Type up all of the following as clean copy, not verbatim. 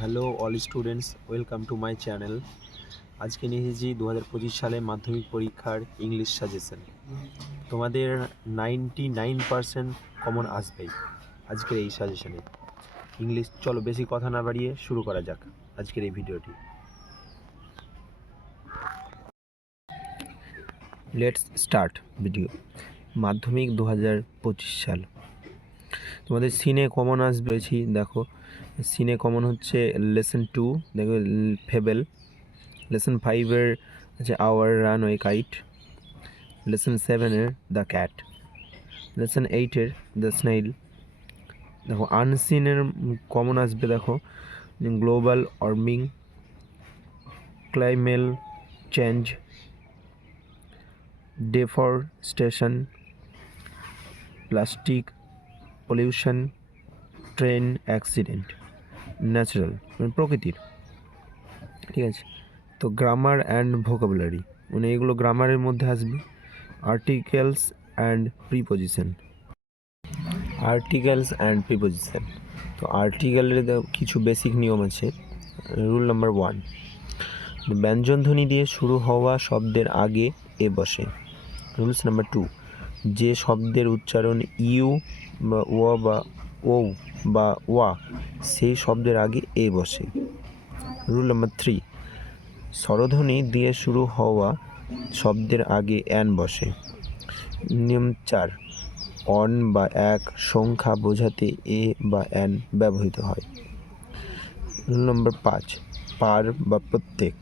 Hello all students, welcome to my channel. আজকে নিয়ে এসেছি 2025 সালে মাধ্যমিক পরীক্ষার ইংলিশ সাজেশন। তোমাদের 99% কমন আসবেই আজকের এই সাজেশনে ইংলিশ। চলো বেশি কথা না বাড়িয়ে শুরু করা যাক আজকের এই ভিডিওটি। Let's start video. মাধ্যমিক 2025 সাল। তোমাদের সিনে কমন আসবে, দেখো সিনে কমন হচ্ছে লেসন 2, দেখো ফেবেল। লেসন 5-এর আছে আওয়ার রানওয়ে কাইট। লেসন 7-এর দ্য ক্যাট। লেসন 8-এর দ্য স্নেইল। দেখো আনসিনের কমন আসবে, দেখো global warming, climate change, deforestation, plastic pollution, train accident, natural প্রকৃতির। ঠিক আছে, তো গ্রামার অ্যান্ড ভোকাবুলারি এগুলো গ্রামারের মধ্যে আসবে। Articles and preposition. Articles and preposition, তো আর্টিকেলের কিছু বেসিক নিয়ম আছে। রুল নাম্বার 1, ব্যঞ্জনধ্বনি দিয়ে শুরু হওয়া শব্দের আগে এ বসে। রুলস নাম্বার 2, যে শব্দের উচ্চারণ ইউ বা ওয়া বা ও বা ওয়া, সেই শব্দের আগে এ বসে। রুল নাম্বার 3, স্বরধ্বনি দিয়ে শুরু হওয়া শব্দের আগে অ্যান বসে। নিয়ম 4, অন বা এক সংখ্যা বোঝাতে এ বা অ্যান ব্যবহৃত হয়। রুল নম্বর 5, পার বা প্রত্যেক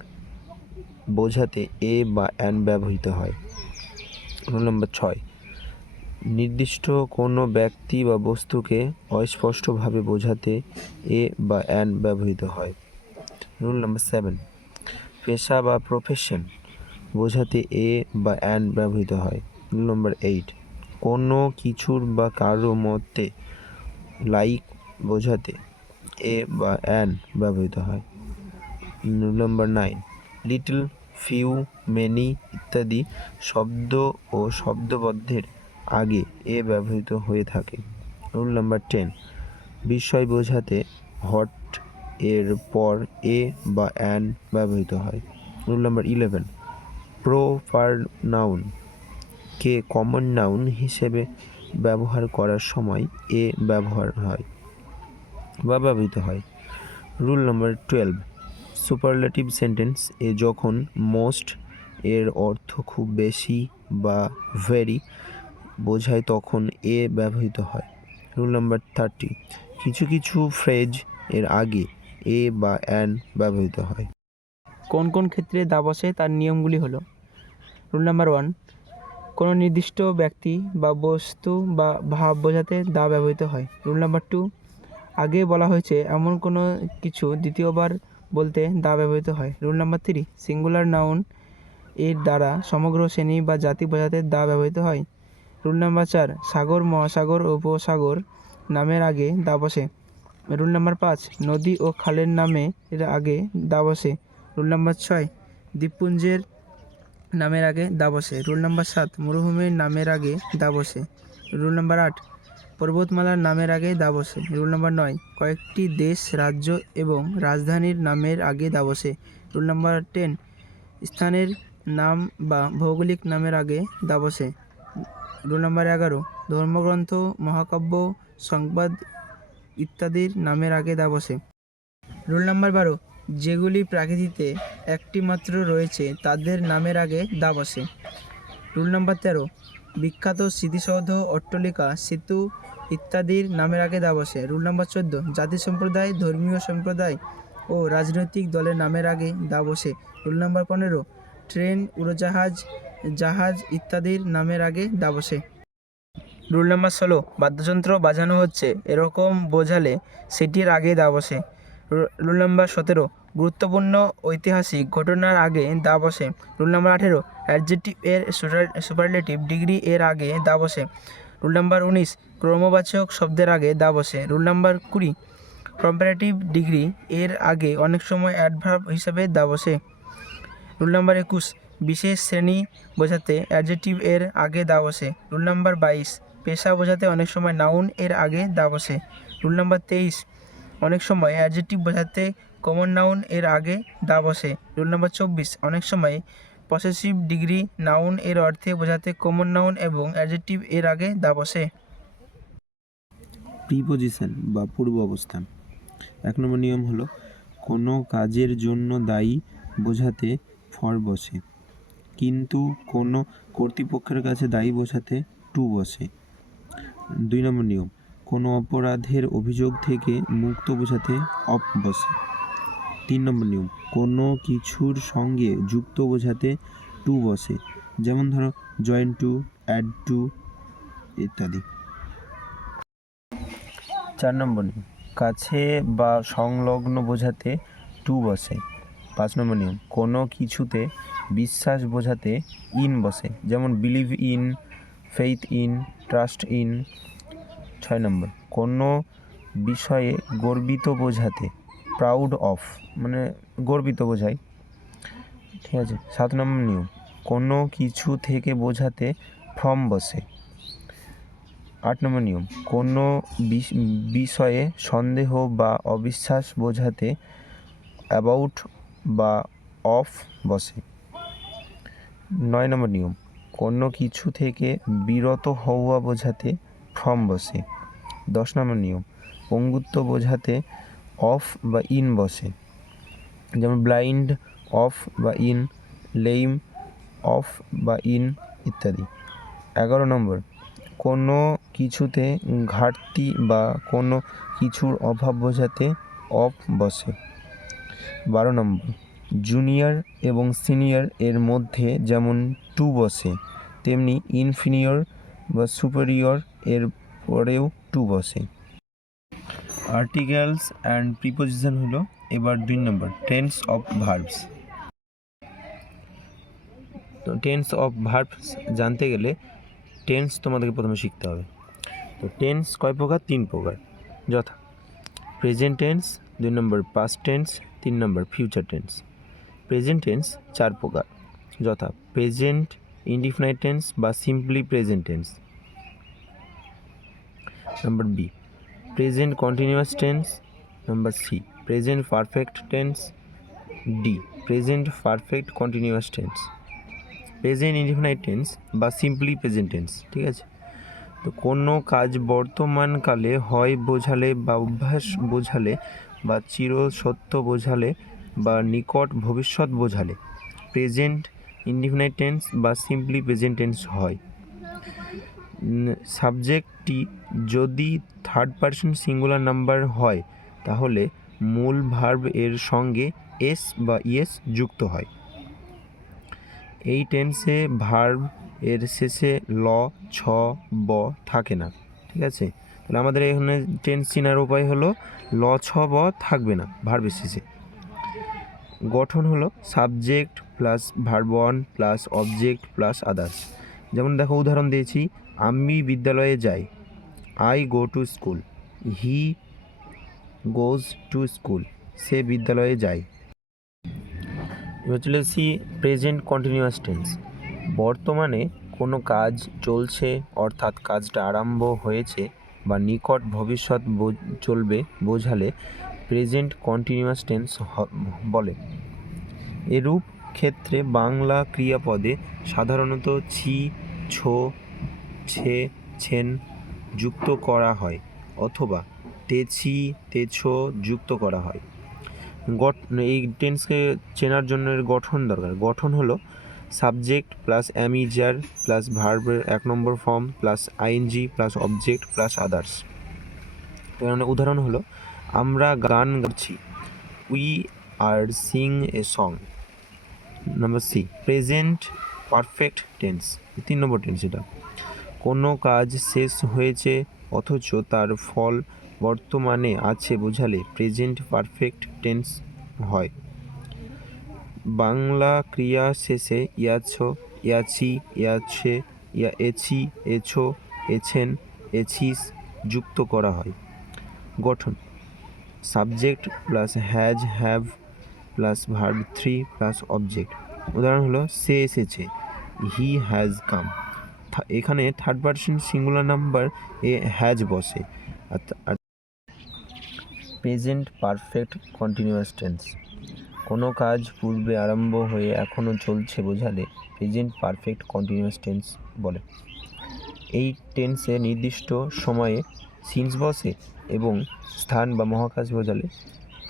বোঝাতে এ বা অ্যান ব্যবহৃত হয়। রুল নম্বর 6, নির্দিষ্ট কোনো ব্যক্তি বা বস্তুকে অস্পষ্টভাবে বোঝাতে এ বা অ্যান ব্যবহৃত হয়। রুল নম্বর 7, পেশা বা প্রফেশন বোঝাতে এ বা অ্যান ব্যবহৃত হয়। রুল নম্বর 8, কোনো কিছুর বা কারো মতে লাইক বোঝাতে এ বা অ্যান ব্যবহৃত হয়। রুল নম্বর 9, লিটল, ফিউ, মেনি ইত্যাদি শব্দ ও শব্দবদ্ধের আগে এ ব্যবহৃত হয়ে থাকে। রুল নাম্বার 10, বিষয় বোঝাতে হট এর পর এ বা অ্যান ব্যবহৃত হয়। রুল নাম্বার 11, প্রপার নাউন কে কমন নাউন হিসেবে ব্যবহার করার সময় এ ব্যবহার হয় বা ব্যবহৃত হয়। রুল নাম্বার 12, সুপারলেটিভ সেন্টেন্স এ যখন মোস্ট এর অর্থ খুব বেশি বা ভেরি বোঝায় তখন এ ব্যবহৃত হয়। রুল নাম্বার 30, কিছু কিছু ফ্রেজ এর আগে এ বা অ্যান ব্যবহৃত হয়। কোন কোন ক্ষেত্রে দা বসে তার নিয়মগুলি হলো: রুল নাম্বার 1, কোনো নির্দিষ্ট ব্যক্তি বা বস্তু বা ভাব বোঝাতে দা ব্যবহৃত হয়। রুল নাম্বার 2, আগে বলা হয়েছে এমন কোনো কিছু দ্বিতীয়বার বলতে দা ব্যবহৃত হয়। রুল নাম্বার 3, সিঙ্গুলার নাউন এর দ্বারা সমগ্র শ্রেণী বা জাতি বোঝাতে দা ব্যবহৃত হয়। রুল নাম্বার 4, সাগর, মহাসাগর ও উপসাগর নামের আগে দা বসে। রুল নাম্বার 5, নদী ও খালের নামে এর আগে দা বসে। রুল নাম্বার 6, দ্বীপপুঞ্জের নামের আগে দা বসে। রুল নাম্বার 7, মরুভূমির নামের আগে দা বসে। রুল নাম্বার 8, পর্বতমালার নামের আগে দা বসে। রুল নাম্বার 9, কয়েকটি দেশ, রাজ্য এবং রাজধানীর নামের আগে দা বসে। রুল নাম্বার 10, স্থানের নাম বা ভৌগোলিক নামের আগে দা বসে। রুল নাম্বার 11, ধর্মগ্রন্থ, মহাকাব্য, সংবাদ ইত্যাদির নামের আগে দা বসে। রুল নাম্বার 12, যেগুলি প্রাকৃতিতে একটি মাত্র রয়েছে তাদের নামের আগে দা বসে। রুল নাম্বার 13, বিখ্যাত স্মৃতিসৌধ, অট্টালিকা, সেতু ইত্যাদির নামের আগে দা বসে। রুল নাম্বার 14, জাতি সম্প্রদায়, ধর্মীয় সম্প্রদায় ও রাজনৈতিক দলের নামের আগে দা বসে। রুল নাম্বার 15, ট্রেন, উড়োজাহাজ, জাহাজ ইত্যাদির নামের আগে দা বসে। রুল নাম্বার 16, বাদ্যযন্ত্র বাজানো হচ্ছে এরকম বোঝালে সেটির আগে দা বসে। রুল নাম্বার 17, গুরুত্বপূর্ণ ঐতিহাসিক ঘটনার আগে দা বসে। রুল নাম্বার 18, অ্যাডজেক্টিভ এর সুপারলেটিভ ডিগ্রি এর আগে দা বসে। রুল নাম্বার 19, ক্রমবাচক শব্দের আগে দা বসে। রুল নাম্বার 20, কম্পারেটিভ ডিগ্রি এর আগে অনেক সময় অ্যাডভার্ব হিসাবে দা বসে। রুল নাম্বার 21, বিশেষ শ্রেণী বোঝাতে অ্যাডজেক্টিভ এর আগে দা বসে। রুল নাম্বার 22, পেশা বোঝাতে অনেক সময় নাউন এর আগে দা বসে। রুল নাম্বার 23, অনেক সময় অ্যাডজেক্টিভ বোঝাতে কমন নাউন এর আগে দা বসে। রুল নাম্বার 24, অনেক সময় পসেসিভ ডিগ্রি নাউন এর অর্থে বোঝাতে কমন নাউন এবং অ্যাডজেক্টিভ এর আগে দা বসে। প্রিপোজিশন বা পূর্ব অবস্থান। 1 নম্বর নিয়ম হলো কোনো কাজের জন্য দায়ী বোঝাতে ফর বসে, কিন্তু কোনো কর্তৃপক্ষের কাছে দায়ী বোঝাতে টু বসে। 2 নম্বর নিয়ম কোনো অপরাধের অভিযোগ থেকে মুক্ত বোঝাতে অফ বসে। 3 নম্বর নিয়ম কোনো কিছুর সঙ্গে যুক্ত বোঝাতে টু বসে, যেমন ধরো জয়েন টু, অ্যাড টু ইত্যাদি। 4 নম্বর নিয়ম কাছে বা সংলগ্ন বোঝাতে টু বসে। 5 নম্বর নিয়ম কোনো কিছুতে বিশ্বাস বোঝাতে ইন বসে, যেমন believe in, faith in, trust in. 6 নম্বর কোনো বিষয়ে গর্বিত বোঝাতে প্রাউড অফ, মানে গর্বিত বোঝায়, ঠিক আছে। 7 নম্বর নিয়ম কোনো কিছু থেকে বোঝাতে ফ্রম বসে। 8 নম্বর নিয়ম কোনো বিষয়ে সন্দেহ বা অবিশ্বাস বোঝাতে অ্যাবাউট বা অফ বসে। 9 নম্বর নিয়ম কোনো কিছু থেকে বিরত হওয়া বোঝাতে ফ্রম বসে। 10 নম্বর নিয়ম পঙ্গুত্ব বোঝাতে অফ বা ইন বসে, যেমন ব্লাইন্ড অফ বা ইন, লেইম অফ বা ইন ইত্যাদি। 11 নম্বর কোনো কিছুতে ঘাটতি বা কোনো কিছুর অভাব বোঝাতে অফ বসে। 12 নম্বর জুনিয়র এবং সিনিয়র এর মধ্যে যেমন টু বসে, তেমনি ইনফিনিয়র বা সুপেরিয়র এর পরেও টু বসে। আর্টিকেলস অ্যান্ড প্রিপোজিশন হলো এবার 2 নম্বর টেন্স অফ ভার্বস। তো টেন্স অফ ভার্বস জানতে গেলে টেন্স তোমাদেরকে প্রথমে শিখতে হবে। তো টেন্স কয় প্রকার? 3 প্রকার, যথা present tense, 2 number past tense, 3 number future tense. Present tense 4 প্রকার, যথা প্রেজেন্ট ইনডিফিনাইট টেন্স বা simply present tense. Number B present continuous tense. Number C present perfect tense. D present perfect continuous tense. Present indefinite tense বা simply present tense, ঠিক আছে। তো কোনো কাজ বর্তমানকালে হয় বোঝালে বা অভ্যাস বোঝালে বা চিরসত্য বোঝালে বা নিকট ভবিষ্যৎ বোঝালে প্রেজেন্ট ইনডিফিনাইট টেন্স বা সিম্পলি প্রেজেন্ট টেন্স হয়। সাবজেক্টটি যদি থার্ড পারসন সিঙ্গুলার নাম্বার হয় তাহলে মূল ভার্ব এর সঙ্গে এস বা ইয়েস যুক্ত হয়। এই টেন্সে ভার্ব এর শেষে ল, ছ, ব থাকে না, ঠিক আছে। তাহলে আমাদের এখানে টেন্স চেনার উপায় হলো ল, ছ, ব থাকবে না ভার্বের শেষে। গঠন হলো subject plus verb one plus object plus others. যেমন দেখো উদাহরণ দিয়েছি, আমি বিদ্যালয়ে যাই, I go to school, he goes to school, সে বিদ্যালয়ে যায়। এবার চলে এসেছি প্রেজেন্ট কন্টিনিউয়াস টেন্স। বর্তমানে কোনো কাজ চলছে, অর্থাৎ কাজটা আরম্ভ হয়েছে বা নিকট ভবিষ্যৎ চলবে বোঝালে প্রেজেন্ট কন্টিনিউয়াস টেন্স বলে। এরূপ ক্ষেত্রে বাংলা ক্রিয়াপদে সাধারণত ছি, ছো, ছে, ছেন যুক্ত করা হয় অথবা তেছি, তেছো যুক্ত করা হয়। এই টেন্সকে চেনার জন্য এর গঠন দরকার। গঠন হলো সাবজেক্ট প্লাস অ্যামিজার প্লাস ভার্বের 1 number form plus ING plus object plus others. উদাহরণ হলো আমরা গান গাচ্ছি, we are sing a song. Number C present perfect tense, 3 number tense. এটা কোনো কাজ শেষ হয়েছে অথচ তার ফল বর্তমানে আছে বোঝালে প্রেজেন্ট পারফেক্ট টেন্স হয়। বাংলা ক্রিয়া শেষে ইয়াছো, ইয়াছি, ইয়াছে, এছি, এছো, এছেন, এছিস যুক্ত করা হয়। গঠন subject plus has, have plus verb 3 plus object. উদাহরণ হলো সে এসেছে, হি হ্যাজ কাম। এখানে third person singular number A has বসে। প্রেজেন্ট পারফেক্ট কন্টিনিউয়াস টেন্স, কোনো কাজ পূর্বে আরম্ভ হয়ে এখনও চলছে বোঝালে প্রেজেন্ট পারফেক্ট কন্টিনিউয়াস টেন্স বলে। এই টেন্সে নির্দিষ্ট সময়ে সিন্স বসে এবং স্থান বা মহাকাশ বোঝালে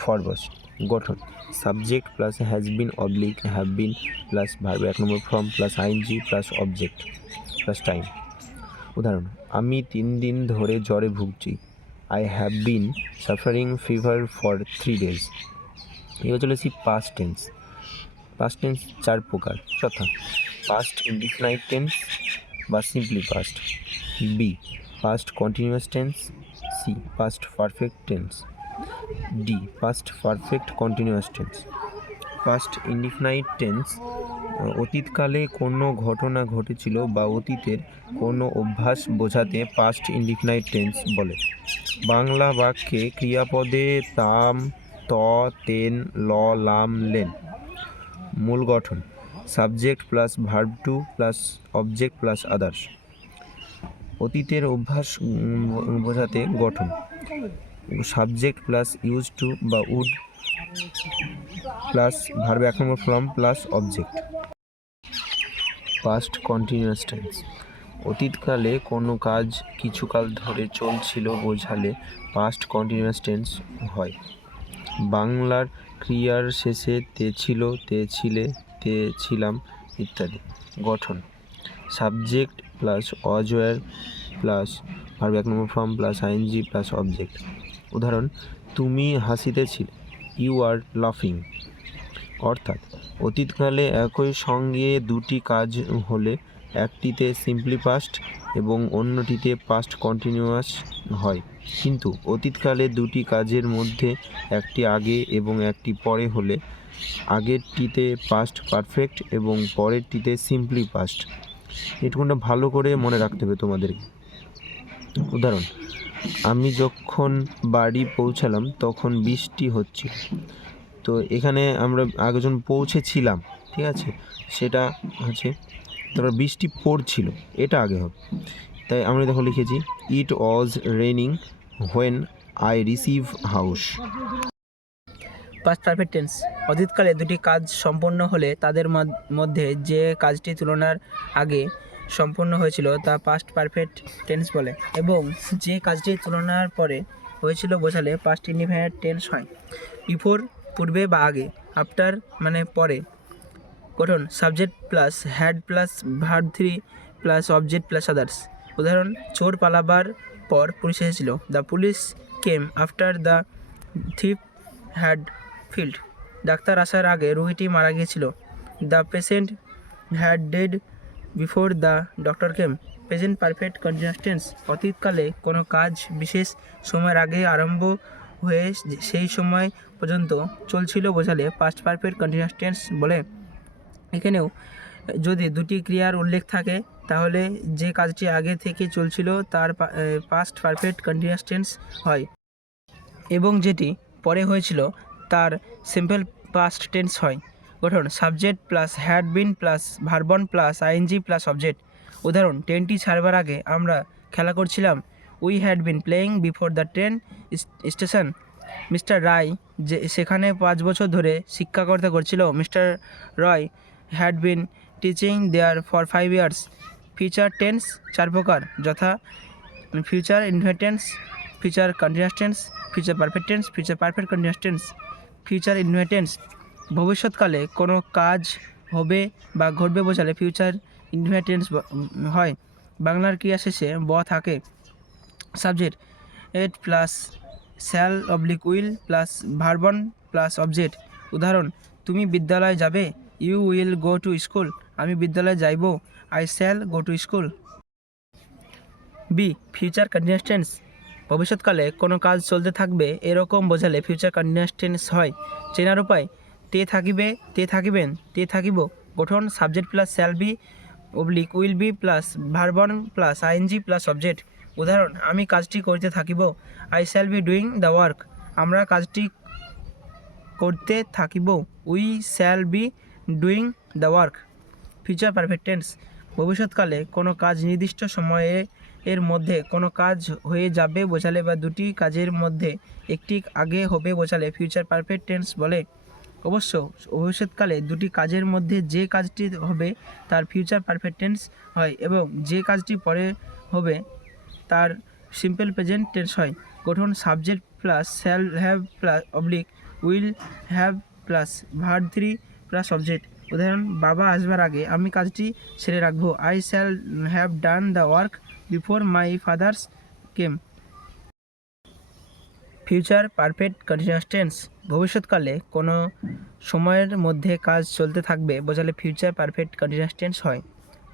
ফর বসে। গঠন: subject plus has been oblique have been plus verb 1 number form plus ING plus object plus time. উদাহরণ: আমি 3 দিন ধরে জ্বরে ভুগছি। I have been suffering fever for 3 days। এবার চলে আসি পাস্ট টেন্স। পাস্ট টেন্স 4 প্রকার, যথা: পাস্ট ইনডিফিনাইট টেন্স বা simply past, B past continuous tense, C past perfect tense, D past perfect continuous tense. Past indefinite tense অতীতকালে কোনো ঘটনা ঘটেছিল বা অতীতের কোনো অভ্যাস বোঝাতে পাস্ট ইনডিফিনাইট টেন্স বলে। বাংলা বাক্যে ক্রিয়াপদে তাম, ত, তেন, ল, লাম, লেন। মূল গঠন: subject plus verb two plus object plus others. অতীতের অভ্যাস বোঝাতে গঠন: সাবজেক্ট প্লাস ইউজ টু বা would plus verb 1 number form plus object. Past continuous tense অতীতকালে কোনো কাজ কিছুকাল ধরে চলছিল বোঝালে পাস্ট কন্টিনিউয়াস টেন্স হয়। বাংলার ক্রিয়ার শেষে তে ছিল, তে ছিলে, তে ছিলাম ইত্যাদি। গঠন: subject plus was were plus verb 1 number form plus ING plus object. উদাহরণ: তুমি হাসিতেছিলে, ইউ আর লাফিং। অর্থাৎ অতীতকালে একই সঙ্গে দুটি কাজ হলে একটিতে সিম্পলি পাস্ট এবং অন্যটিতে পাস্ট কন্টিনিউয়াস হয়, কিন্তু অতীতকালে দুটি কাজের মধ্যে একটি আগে এবং একটি পরে হলে আগেরটিতে পাস্ট পারফেক্ট এবং পরেরটিতে সিম্পলি পাস্ট। এটুকুটা ভালো করে মনে রাখতে হবে তোমাদেরকে। উদাহরণ: আমি যখন বাড়ি পৌঁছালাম তখন বৃষ্টি হচ্ছিল। তো এখানে আমরা আগে যখন পৌঁছেছিলাম, ঠিক আছে, সেটা হচ্ছে, তারপর বৃষ্টি পড়ছিল, এটা আগে হবে। তাই আমরা দেখো লিখেছি it was raining when I receive house. Past perfect tense অতীতকালে দুটি কাজ সম্পন্ন হলে তাদের মধ্যে যে কাজটি তুলনার আগে সম্পন্ন হয়েছিল তা পাস্ট পারফেক্ট টেন্স বলে, এবং যে কাজটি তুলনার পরে হয়েছিল বোঝালে পাস্ট ইনডিফিনাইট টেন্স হয়। বিফোর পূর্বে বা আগে, আফটার মানে পরে। গঠন: subject plus had plus verb 3 plus object plus others. উদাহরণ: চোর পালাবার পর পুলিশ এসেছিল। The police came after the thief had fled. ডাক্তার আসার আগে রোগীটি মারা গিয়েছিল। The patient had dead before the doctor came. Present perfect continuous tense অতীতকালে কোনো কাজ বিশেষ সময়ের আগে আরম্ভ হয়ে সেই সময় পর্যন্ত চলছিল বোঝালে পাস্ট পারফেক্ট কন্টিনিউয়াস টেন্স বলে। এখানেও যদি দুটি ক্রিয়ার উল্লেখ থাকে তাহলে যে কাজটি আগে থেকে চলছিল তার পাস্ট পারফেক্ট কন্টিনিউয়াস টেন্স হয়, এবং যেটি পরে হয়েছিল তার সিম্পল পাস্ট টেন্স হয়। গঠন: subject plus had been plus verb plus ING plus object. উদাহরণ: ট্রেনটি ছাড়বার আগে আমরা খেলা করছিলাম। We had been playing before the train station. Mister Ray যে সেখানে 5 বছর ধরে শিক্ষকতা করছিল। Mister Roy had been teaching there for 5 years। Future tense 4 প্রকার, যথা: future indefinite tense, future continuous tense, future perfect tense, future perfect continuous tense. Future indefinite tense ভবিষ্যৎকালে কোনো কাজ হবে বা ঘটবে বোঝালে ফিউচার ইনডিফিনাইট টেন্স হয়। বাংলার ক্রিয়া শেষে ব থাকে। Subject at plus shall oblique will plus verb plus object. উদাহরণ: তুমি বিদ্যালয়ে যাবে। You will go to school. আমি বিদ্যালয়ে যাইব। I shall go to school. B future continuous tense ভবিষ্যৎকালে কোনো কাজ চলতে থাকবে এরকম বোঝালে ফিউচার কন্টিনিউয়াস টেন্স হয়। চেনার উপায়: তে থাকিবে, তে থাকিবেন, তে থাকিব। গঠন: subject plus shall be oblique will be plus verb plus ING plus object. উদাহরণ: আমি কাজটি করিতে থাকিব। I shall be doing the work. আমরা কাজটি করতে থাকিব। We shall be doing the work. Future perfect tense ভবিষ্যৎকালে কোনো কাজ নির্দিষ্ট সময়ে এর মধ্যে কোনো কাজ হয়ে যাবে বোঝালে বা দুটি কাজের মধ্যে একটি আগে হবে বোঝালে ফিউচার পারফেক্ট টেন্স বলে। অবশ্য ভবিষ্যৎকালে দুটি কাজের মধ্যে যে কাজটি হবে তার ফিউচার পারফেক্ট টেন্স হয় এবং যে কাজটি পরে হবে তার সিম্পল প্রেজেন্ট টেন্স হয়। গঠন subject plus shall have plus oblique will have plus verb 3 plus object. উদাহরণ, বাবা আসবার আগে আমি কাজটি সেরে রাখবো। I shall have done the work before my father's came. Future perfect continuous tense, ভবিষ্যৎকালে কোনো সময়ের মধ্যে কাজ চলতে থাকবে বোঝালে ফিউচার পারফেক্ট কন্টিনিউয়াস টেন্স হয়।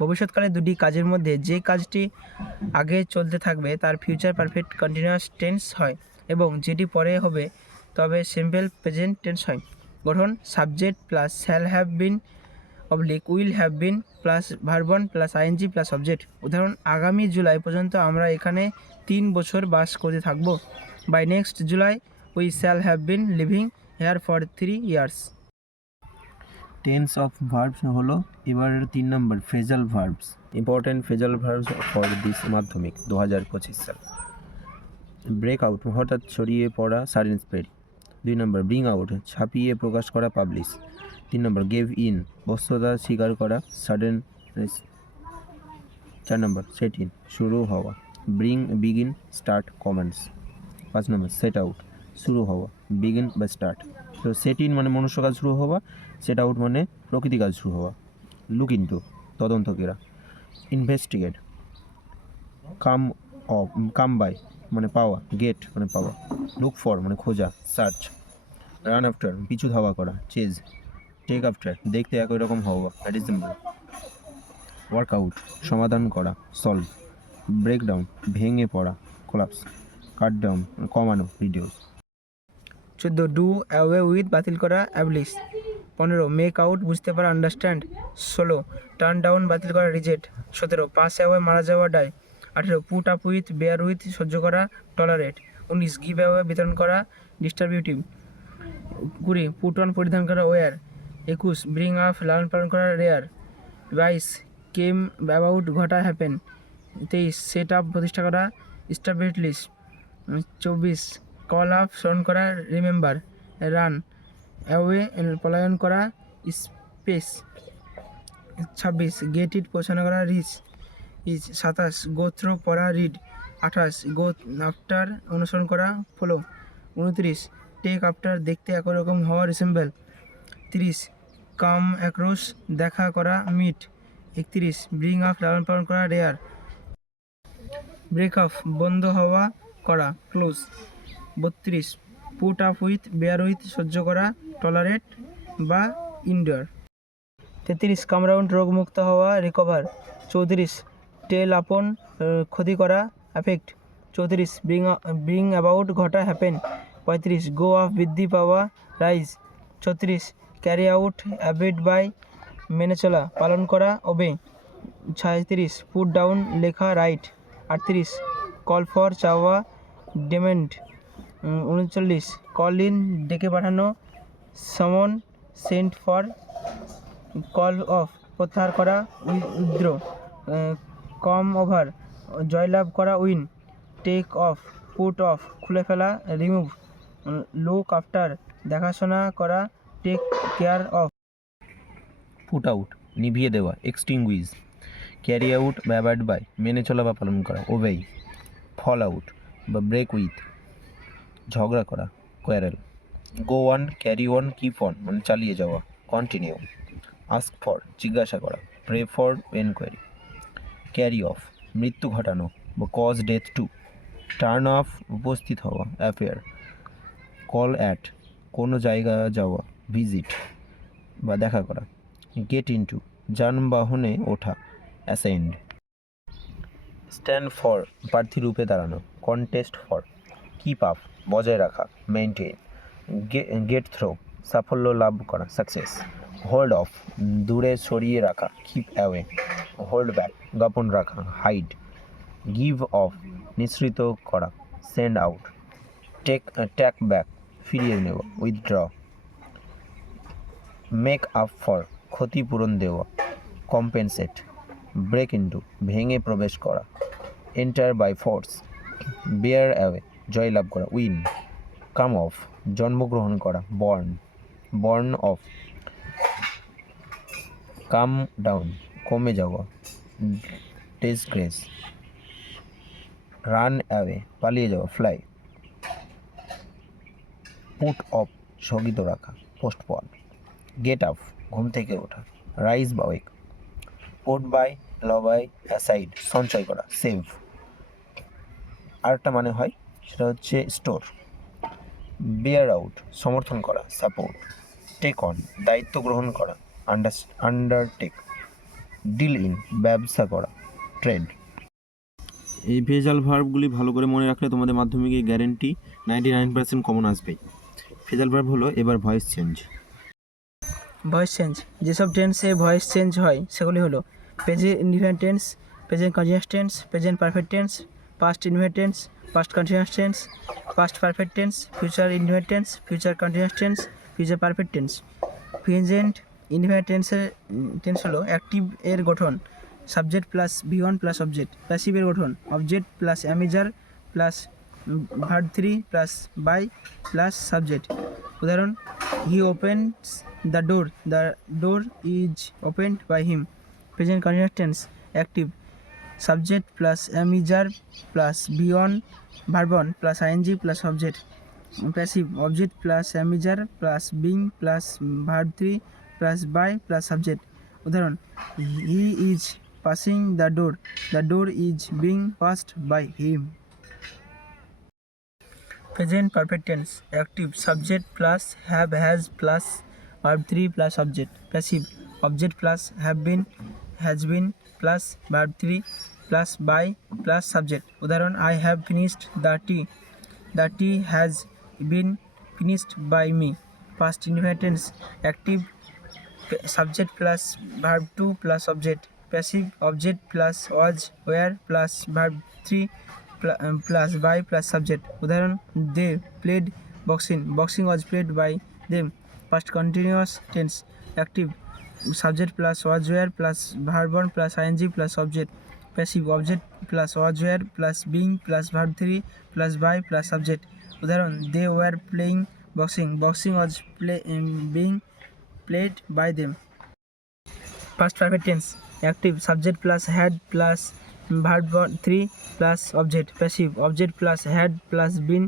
ভবিষ্যৎকালে দুটি কাজের মধ্যে যে কাজটি আগে চলতে থাকবে তার ফিউচার পারফেক্ট কন্টিনিউয়াস টেন্স হয় এবং যেটি পরে হবে তবে সিম্পল প্রেজেন্ট টেন্স হয়। গঠন subject plus shall have been oblique will have been plus verb 1 plus ING plus object. উদাহরণ, আগামী জুলাই পর্যন্ত আমরা এখানে 3 বছর বাস করতে থাকবো। By next July we shall have been living here for 3 years. Tense of verbs হলো এবার 3 নম্বর phrasal verbs, important phrasal verbs for this Madhyamik 2025 সাল। ব্রেক আউট হঠাৎ ছড়িয়ে পড়া, সাডেন স্প্রেড। 2 নম্বর ব্রিং আউট ছাপিয়ে প্রকাশ করা, পাবলিশ। 3 নম্বর গেভ ইন বস্তুতা স্বীকার করা, সাডেন। 4 নম্বর সেট ইন শুরু হওয়া, বিগিন স্টার্ট কমেন্টস। 5 নম্বর সেট আউট শুরু হওয়া, বিগিন বা স্টার্ট। তো সেট ইন মানে মনুষ্য কাজ শুরু হওয়া, সেট আউট মানে প্রকৃতি কাজ শুরু হওয়া। লুক ইনটু তদন্তকেরা, ইনভেস্টিগেট। কাম বাই মানে পাওয়া, গেট মানে পাওয়া। লুক ফর মানে খোঁজা, সার্চ। রান আফটার পিছু ধাওয়া করা, চেজ। টেক আফটার দেখতে একই রকম হওয়া, রিজেম্বল। ওয়ার্কআউট সমাধান করা, সলভ। ব্রেকডাউন ভেঙে পড়া, কোলাপস। কাট ডাউন কমানো, রিডিউস। 14 ডু অ্যাওয়ে উইথ বাতিল করা, অ্যাবলিশ। 15 মেক আউট বুঝতে পারা, আন্ডারস্ট্যান্ড। 16 টার্ন ডাউন বাতিল করা, রিজেক্ট। 17 পাস অ্যাওয়ে মারা যাওয়া, die. 18 put up with bear with সহ্য করা, টলারেট। 19 গিভ অ্যাওয়ে বিতরণ করা, ডিস্ট্রিবিউটিভ। 20 পুট অন পরিধান করা, ওয়ার। 21 ব্রিং আপ লালন পালন করা, রেয়ার। 22 কেম অ্যাবাউট ঘটা, হ্যাপেন। 23 সেট আপ প্রতিষ্ঠা করা, স্টাবলিশ। 24 কল আপ স্মরণ করা, রিমেম্বার। রান অ্যাওয়ে পলায়ন করা, স্পেস। 26 গেট ইট পৌঁছানো করা, রিচ। 27 গো থ্রো পড়া, রিড। 28 গো আফটার অনুসরণ করা, ফলো। 29 টেক আফটার দেখতে একই রকম হওয়া, রিসেম্বল। 30 কাম অ্যাক্রস দেখা করা, মিট। 31 ব্রিং আপ লালন পালন করা, রেয়ার। ব্রেক অফ বন্ধ হওয়া, করা, close. 32 put up with bear with সহ্য করা, টলারেট বা ইনডোর। 33 কামরাউন্ড রোগমুক্ত হওয়া, রিকভার। 34 টেল আপন ক্ষতি করা, অ্যাফেক্ট। 34 ব্রিং অ্যাবাউট ঘটা, হ্যাপেন। 35 গো অফ বৃদ্ধি পাওয়া, রাইজ। 36 ক্যারি আউট অ্যাবেড বাই মেনে চলা, পালন করা, ওবে। 36 পুট ডাউন লেখা, রাইট। 38 কল ফর চাওয়া, ডিমেন্ড। 39 কল ইন ডেকে পাঠানো, সমন সেন্ট ফর। কল অফ প্রত্যাহার করা, উইথড্র। কম ওভার জয়লাভ করা, win. Take off put off খুলে ফেলা, রিমুভ। লুক আফটার দেখাশোনা করা, take care of. Put out নিভিয়ে দেওয়া, এক্সটিংগুইশ। ক্যারি আউট বা অ্যাবাইড বাই মেনে চলা বা পালন করা, ওবেই। ফল আউট বা ব্রেক উইথ ঝগড়া করা, quarrel. Go on carry on keep on মানে চালিয়ে যাওয়া, কন্টিনিউ। আস্ক ফর জিজ্ঞাসা করা, pray for enquiry. Carry off মৃত্যু ঘটানো বা cause death to. Turn of উপস্থিত হওয়া, অ্যাফেয়ার। কল অ্যাট কোনো জায়গা যাওয়া, ভিজিট বা দেখা করা। গেট ইনটু যানবাহনে ওঠা, অ্যাসেন্ড। স্ট্যান্ড ফর প্রার্থী রূপে দাঁড়ানো, কন্টেস্ট ফর। কিপ আপ বজায় রাখা, মেনটেন। গেট থ্রো সাফল্য লাভ করা, সাকসেস। হোল্ড অফ দূরে সরিয়ে রাখা, কিপ অ্যাওয়ে। হোল্ড ব্যাক গোপন রাখা, হাইড। গিভ অফ নিঃসৃত করা, সেন্ড আউট। ট্যাক ব্যাক ফিরিয়ে নেওয়া, উইথড্র। মেক আপ ফর ক্ষতিপূরণ দেওয়া, কম্পেনসেট। ব্রেক ইনটু ভেঙে প্রবেশ করা, enter by force, bear away জয়লাভ করা, উইন, কাম অফ জন্মগ্রহণ করা, born, born of, come down কমে যাওয়া, ডিসগ্রেস, রান অ্যাওয়ে পালিয়ে যাওয়া, ফ্লাই, পুট অফ স্থগিত রাখা, পোস্টপন, গেট আপ ঘুম থেকে ওঠা, রাইজ বা ওয়েক, পোট বাই লবাই অ্যাসাইড সঞ্চয় করা, সেভ। আরেকটা মানে হয় সেটা হচ্ছে স্টোর। বেয়ার আউট সমর্থন করা, সাপোর্ট, টেক অন দায়িত্ব গ্রহণ করা, আন্ডারটেক, ডিল ইন ব্যবসা করা, ট্রেড। এই ভেজাল ভার্বগুলি ভালো করে মনে রাখলে তোমাদের মাধ্যমিকে গ্যারেন্টি 99% কমন আসবেই। ভেজাল ভার্ব হলো এবার ভয়েস চেঞ্জ। ভয়েস চেঞ্জ, যেসব টেন্সে ভয়েস চেঞ্জ হয় সেগুলি হলো present indefinite tense, present continuous tense, present perfect tense, past indefinite tense, past continuous tense, past perfect tense, future indefinite tense, future continuous tense, future perfect tense. Present indefinite tense হলো active এর গঠন subject plus V1 plus object, প্যাসিভের গঠন object plus am is are plus verb 3 plus by plus subject. উদাহরণ, he opens the door is opened by him. Present continuous tense active subject plus am is are plus V1 verb 1 plus ING plus object. Passive object plus am is are plus being plus verb 3 plus by plus subject. উদাহরণ, he is passing the door is being passed by him. Present perfect tense active subject plus have has plus verb 3 plus object. Passive object plus have been has been plus verb 3 plus by plus subject. উদাহরণ, I have finished the tea has been finished by me. Past indefinite tense active subject plus verb 2 plus object. Passive object plus was were plus verb 3 plus by plus subject. উদাহরণ, they played boxing was played by them. Past continuous tense active subject plus was were plus verb 1 plus ING plus object. Passive object plus was were plus being plus verb 3 plus by plus subject. উদাহরণ, they were playing boxing was being played by them. Past perfect tense active subject plus had plus verb 3 plus object. Passive object plus had plus been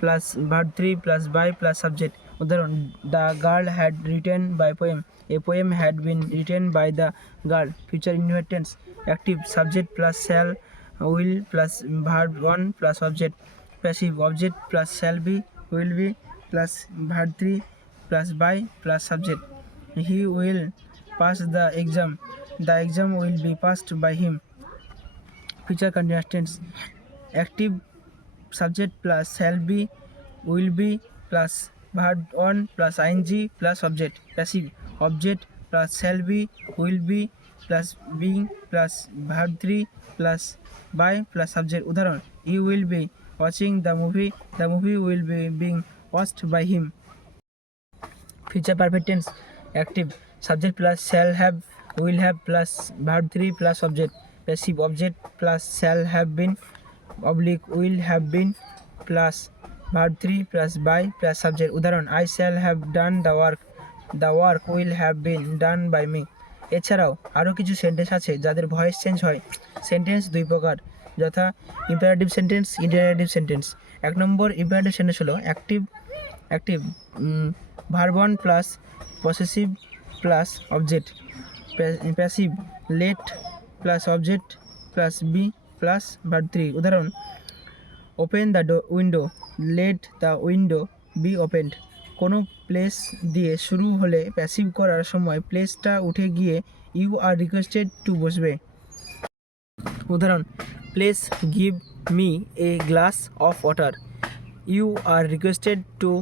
plus verb 3 plus by plus subject. উদাহরণ, the girl had written by poem, a poem had been written by the girl. Future indefinite tense active subject plus shall will plus verb 1 plus object. Passive object plus shall be will be plus verb 3 plus by plus subject. He will pass the exam will be passed by him. Future continuous tense active subject plus shall be will be plus verb 1 plus ING plus object. Passive object plus shall be will be plus being plus verb 3 plus by plus subject. উদাহরণ, he will be watching the movie will be being watched by him. Future perfect tense active subject plus shall have will have plus verb 3 plus object. Passive object plus shall have been oblique will have been plus verb 3 plus by plus subject. উদাহরণ, I shall have done the work will have been done by me. এছাড়াও আরও কিছু sentence আছে যাদের voice change হয়। Sentence দুই প্রকার, যথা imperative sentence, interrogative sentence. 1 number imperative sentence হলো active verb 1 plus possessive plus object. Passive let plus object plus be plus verb 3। উদাহরণ, open the window let the window be opened. কোনো place দিয়ে শুরু হলে passive করার সময় প্লেসটা উঠে গিয়ে ইউ আর রিকোয়েস্টেড টু বসবে। উদাহরণ, please give me a glass of water, you are requested to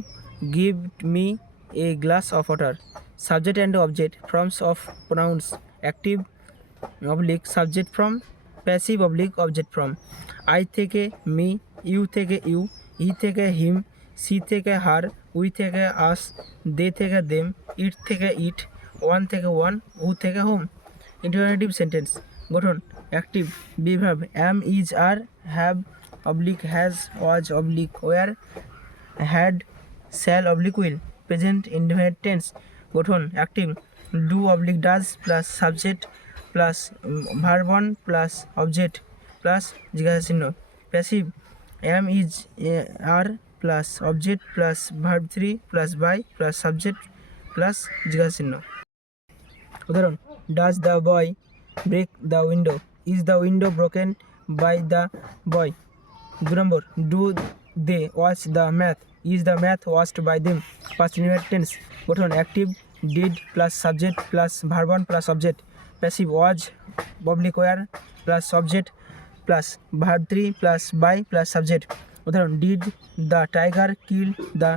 give me a glass of water. Subject and object forms of pronouns active oblique subject form, passive oblique object form. I থেকে me, you থেকে you, he থেকে him, C থেকে হার, we থেকে আস, দে থেকে them, ইট থেকে ইট, one থেকে one, who থেকে whom. Interrogative sentence গঠন active be verb am is are have oblique has was oblique were had shall oblique will present indefinite tense গঠন active do oblique does plus subject plus verb one plus object plus জিজ্ঞাসা চিহ্ন passive am is are plus object plus verb three plus by plus subject plus জিজ্ঞাসা চিহ্ন উদাহরণ does the boy break the window is the window broken by the boy 2 number do they watch the math is the math watched by them past indefinite tense গঠন active did plus subject plus verb one plus object passive was oblique were plus object plus verb three plus by plus subject উদাহরণ did the tiger kill the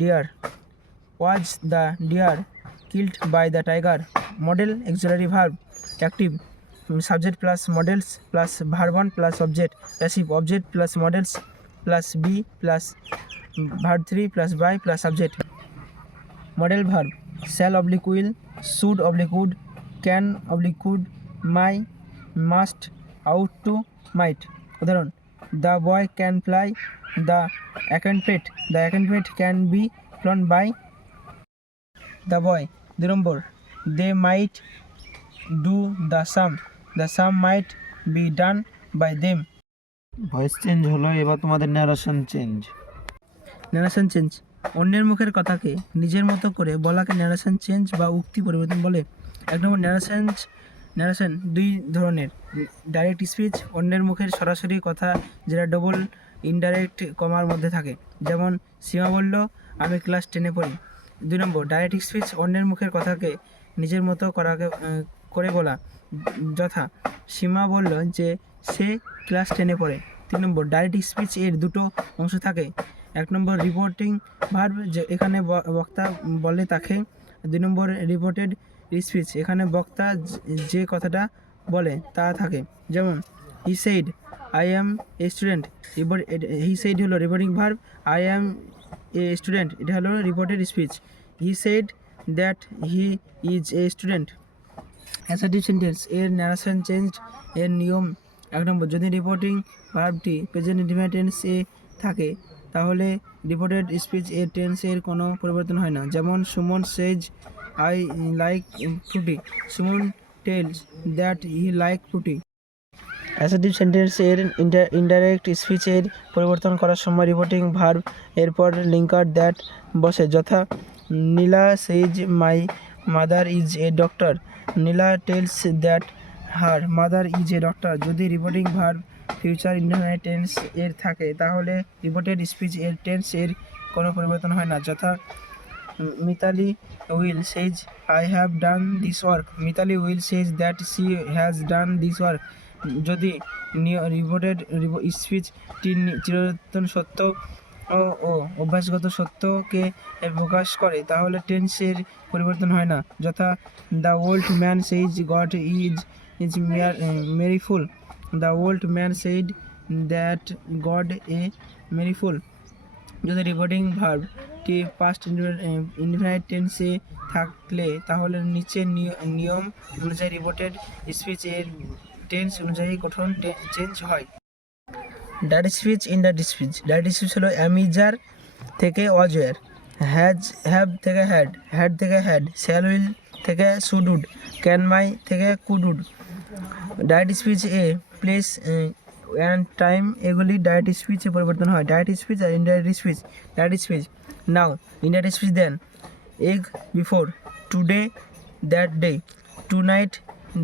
deer was the deer killed by the tiger modal auxiliary verb active subject plus modals plus verb one plus object passive object plus modals plus be plus verb three plus by plus subject modal verb shall oblique will should oblique would can oblique could may must ought to might উদাহরণ the boy can fly the অ্যাকাম্পেট can be flown by the boy 2 number they might do the sum might be done by them voice change হলো, এবার তোমাদের narration change. অন্যের মুখের কথাকে নিজের মতো করে বলাকে ন্যারেশন চেঞ্জ বা উক্তি পরিবর্তন বলে। 1 নম্বর ন্যারেশন 2 ধরনের ডাইরেক্ট স্পিচ অন্যের মুখের সরাসরি কথা যেটা ডবল ইনডাইরেক্ট কমার মধ্যে থাকে, যেমন সীমা বলল আমি ক্লাস 10-এ পড়ি। 2 নম্বর ডাইরেক্ট স্পিচ অন্যের মুখের কথাকে নিজের মতো করে বলা, যথা সীমা বলল যে সে ক্লাস 10-এ পড়ে। 3 নম্বর ডাইরেক্ট স্পিচ এর দুটো অংশ থাকে। 1 নম্বর রিপোর্টিং ভার্ব, যে এখানে বক্তা বলে তাকে। 2 নম্বর রিপোর্টেড স্পিচ, এখানে বক্তা যে কথাটা বলে তা থাকে, যেমন he said I am a student. He said হলো reporting verb, I am a student এটা হলো reported speech. He said that he is a student. Assertive sentence এর ন্যারেশন চেঞ্জ এর নিয়ম 1 নম্বর যদি রিপোর্টিং ভার্বটি প্রেজেন্ট ইনডিফিনিট টেন্সে থাকে তাহলে রিপোর্টেড স্পিচ এর টেন্সের কোনো পরিবর্তন হয় না, যেমন Suman says I like Frooti, Suman tells that he like Frooti. Assertive sentence এর ইনডাইরেক্ট স্পিচের পরিবর্তন করার সময় রিপোর্টিং ভার্ব এরপর লিঙ্কার দ্যাট বসে, যথা Nila says my mother is a doctor, Nila tells that her mother is a doctor. যদি reporting verb future indefinite tense এর থাকে তাহলে রিপোর্টেড স্পিচ এর টেন্স এর কোনো পরিবর্তন হয় না, যথা Mitali will says I have done this work, Mitali will says that she has done this work. যদি রিপোর্টেড স্পিচটি চিরন্তন সত্য ও অভ্যাসগত সত্যকে প্রকাশ করে তাহলে টেন্সের পরিবর্তন হয় না, যথা the old man says God is merciful, the old man said that God a merciful. যদি রিপোর্টিং ভার্বটি পাস্ট ইনডিফিনিট টেন্সে থাকলে তাহলে নিচের নিয়ম অনুযায়ী রিপোর্টেড স্পিচ এর টেন্স অনুযায়ী গঠন চেঞ্জ হয়। Direct speech indirect speech. Direct speech হলো অ্যাম ইজ আর থেকে ওয়াজ ওয়্যার, হ্যাভ থেকে হ্যাড থেকে হ্যাড, শ্যাল উইল থেকে শুড উড, ক্যান মাই থেকে কুড উড। ডাইরেক্ট স্পিচ এ প্লেস অ্যান্ড টাইম এগুলি ডাইরেক্ট স্পিচে পরিবর্তন হয়। ডাইরেক্ট স্পিচ আর indirect speech. Direct speech now, indirect speech then, ago before, today that day, tonight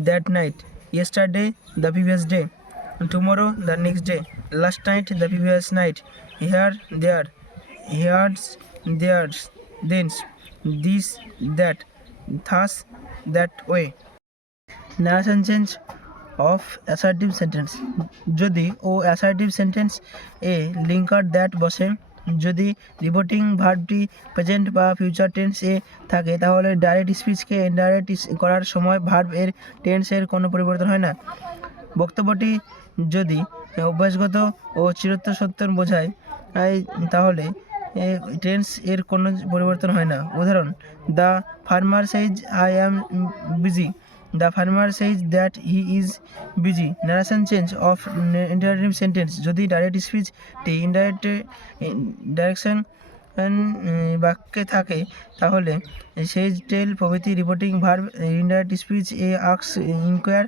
that night, yesterday the previous day, tomorrow the next day, last night the previous night, here there, here's there's, thence, this that, thus that way. Narration change of assertive sentence. যদি ও assertive sentence A linker that বসে, যদি reporting ভার্বটি present বা future tense এ থাকে তাহলে direct স্পিচকে indirect করার সময় verb এর টেন্সের কোনো পরিবর্তন হয় না। বক্তব্যটি যদি অভ্যাসগত ও চিরন্তন সত্যর বোঝায় তাহলে টেন্স এর কোনো পরিবর্তন হয় না। উদাহরণ the farmer সেইজ I am busy, the farmer সেইজ that he is busy. Narration change of interactive sentence, যদি ডাইরেক্ট স্পিচটি ইনডাইরেক্ট ডাইরেকশন বাক্যে থাকে তাহলে সেইজ, টেল প্রভৃতি রিপোর্টিং ভার্ব ইনডাইরেক্ট স্পিচ এ আক্স, ইনকোয়ার,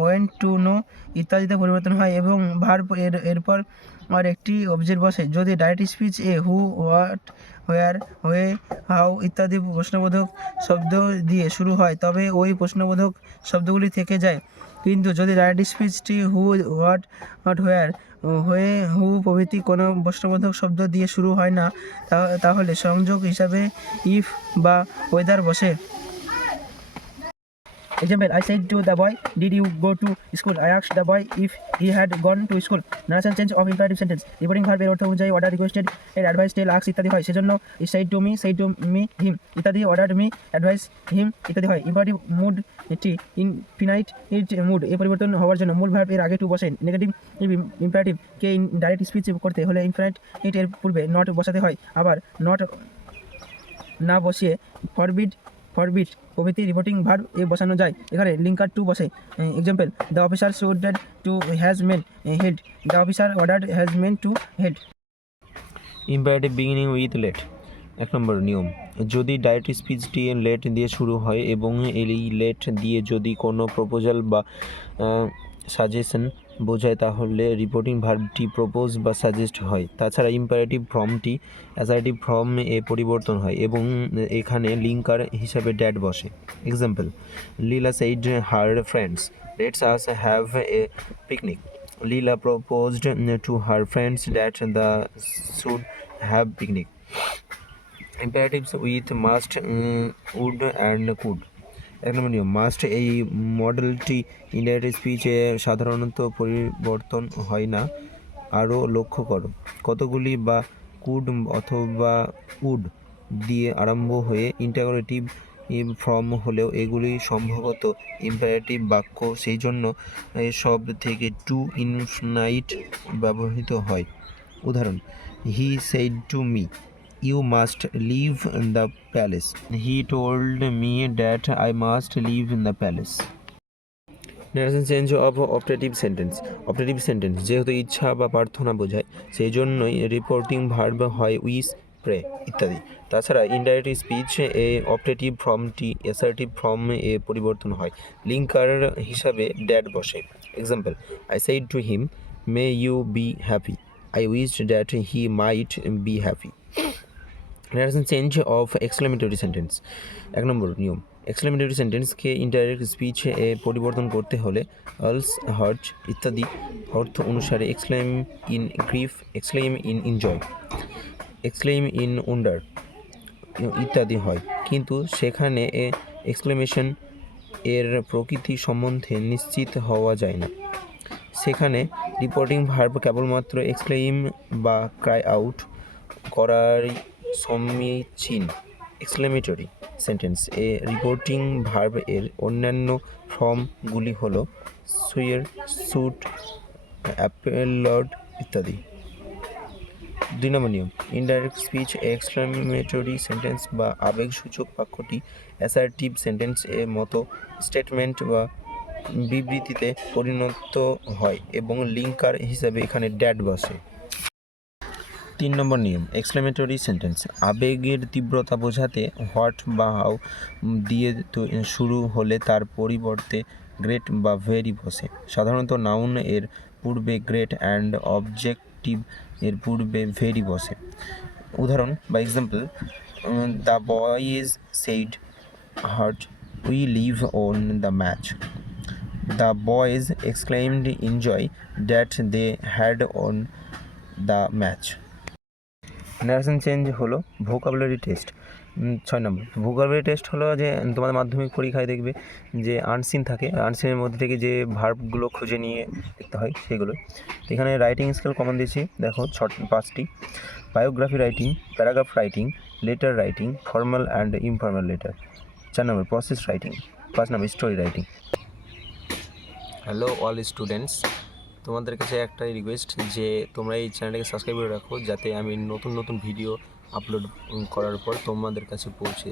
ওয়েন্ট, টু, নো ইত্যাদিতে পরিবর্তন হয় এবং ভার্ব এরপর আর একটি অবজেক্ট বসে। যদি ডাইরেক্ট স্পিচ এ who, what, where, why, how ইত্যাদি প্রশ্নবোধক শব্দ দিয়ে শুরু হয় তবে ওই প্রশ্নবোধক শব্দগুলি থেকে যায়। কিন্তু যদি ডাইরেক্ট স্পিচটি হু, হোয়াট, হোয়ার, হয়ে, হু প্রভৃতি কোনো প্রশ্নবোধক শব্দ দিয়ে শুরু হয় না তাহলে সংযোগ হিসাবে ইফ বা ওয়েদার বসে। Example, I said to the boy, did you go to school? I asked the boy if he had gone to school. Narration change of imperative sentence. Reporting verb এর অর্থ অনুযায়ী order, requested, এর advice, tell, ask ইত্যাদি হয়। সেজন্য said to me, him ইত্যাদি, ordered me, advice him ইত্যাদি হয়। imperative mood এটি infinite mood এ পরিবর্তন হওয়ার জন্য মূল ভার্ব এর আগে টু বসে। নেগেটিভ imperative কে ডাইরেক্ট স্পিচ করতে হলে ইনফিনাইট এর পূর্বে নট বসাতে হয়। আবার নট না বসিয়ে ফরবিড প্রভৃতি রিপোর্টিং ভার্ব এ বসানো যায়। এখানে লিঙ্কার টু বসে। Example, the officer ordered to his men head, the officer ordered his men to head. Imperative beginning with let. 1 number নিয়ম, যদি ডাইরেক্ট স্পিচটি লেট দিয়ে শুরু হয় এবং এই লেট দিয়ে যদি কোনো প্রপোজাল বা সাজেশন বোঝায় তাহলে রিপোর্টিং ভার্বটি প্রপোজ বা সাজেস্ট হয়। তাছাড়া ইম্পারেটিভ ফর্মটি অ্যাসার্টিভ ফর্ম এ পরিবর্তন হয় এবং এখানে লিঙ্কার হিসাবে ড্যাট বসে। Example, Lila said her friends, let's us have a picnic. Lila proposed to her friends that the should have picnic. Imperatives with must, would and could. 1 number নিয়ম, মাস্ট এই মডেলটি ইনডাইরেক্ট স্পিচে সাধারণত পরিবর্তন হয় না। আরও লক্ষ্য করো, কতগুলি বা কুড অথবা উড দিয়ে আরম্ভ হয়ে ইন্টারোগেটিভ ফর্ম হলেও এগুলি সম্ভবত ইম্পারেটিভ বাক্য, সেই জন্য এসব থেকে টু ইনফিনাইট ব্যবহৃত হয়। উদাহরণ, he said to me, you must leave the palace. He told me that I must live in the palace. Narration change of optative sentence. Optative sentence যেহেতু ইচ্ছা বা প্রার্থনা বোঝায় সেই জন্যই রিপোর্টিং ভার্ব হয় উইশ, প্রে ইত্যাদি। তাছাড়া ইনডাইরেক্ট স্পিচ এ অপটেটিভ ফর্মটি অ্যাসার্টিভ ফর্ম এ পরিবর্তন হয়। লিঙ্কার হিসাবে ড্যাট বসে। Example, I said to him, may you be happy. I wished that he might be happy. Narration change of exclamatory sentence. 1 number নিয়ম, exclamatory সেন্টেন্সকে indirect স্পিচে পরিবর্তন করতে হলে অলস, হার্ট ইত্যাদি অর্থ অনুসারে exclaim in grief, exclaim in enjoy, exclaim in wonder ইত্যাদি হয়। কিন্তু সেখানে এক্সক্লেমেশন এর প্রকৃতি সম্বন্ধে নিশ্চিত হওয়া যায় না। সেখানে রিপোর্টিং ভার্ব কেবলমাত্র এক্সক্লেম বা ক্রাই আউট করারই সমীচীন। এক্সক্লেমেটরি সেন্টেন্স এ রিপোর্টিং ভার্ব এর অন্যান্য ফর্মগুলি হলো সুয়ের, স্যুট, অ্যাপেলড ইত্যাদি। 2 নম্বর নিয়ম, ইনডাইরেক্ট স্পিচ এক্সক্লেমেটরি সেন্টেন্স বা আবেগসূচক বাক্যটি অ্যাসার্টিভ সেন্টেন্স এর মতো স্টেটমেন্ট বা বিবৃতিতে পরিণত হয় এবং লিঙ্কার হিসাবে এখানে ড্যাট বসে। 3 নম্বর নিয়ম, এক্সক্লেমেটরি সেন্টেন্স আবেগের তীব্রতা বোঝাতে হোয়াট বা হাউ দিয়ে শুরু হলে তার পরিবর্তে গ্রেট বা ভেরি বসে। সাধারণত নাউন এর পূর্বে গ্রেট অ্যান্ড অবজেক্টিভ এর পূর্বে ভেরি বসে। উদাহরণ বা example, the boys said hurrah we live on the match. The boys exclaimed in joy that they had on the match. Narration change হলো vocabulary test. 6 number, vocabulary test হলো যে তোমাদের মাধ্যমিক পরীক্ষায় দেখবে যে আনসিন থাকে, আনসিনের মধ্যে থেকে যে ভার্বগুলো খুঁজে নিয়ে লিখতে হয় সেগুলো। এখানে রাইটিং স্কেল কমন দিয়েছি, দেখো 5টি: biography writing, paragraph writing, letter writing, formal and informal letter. 4 number, process writing. 5 number, story writing. Hello all students, তোমাদের কাছে একটাই রিকোয়েস্ট যে তোমরা এই চ্যানেলটাকে সাবস্ক্রাইব করে রাখো যাতে আমি নতুন নতুন ভিডিও আপলোড করার পর তোমাদের কাছে পৌঁছে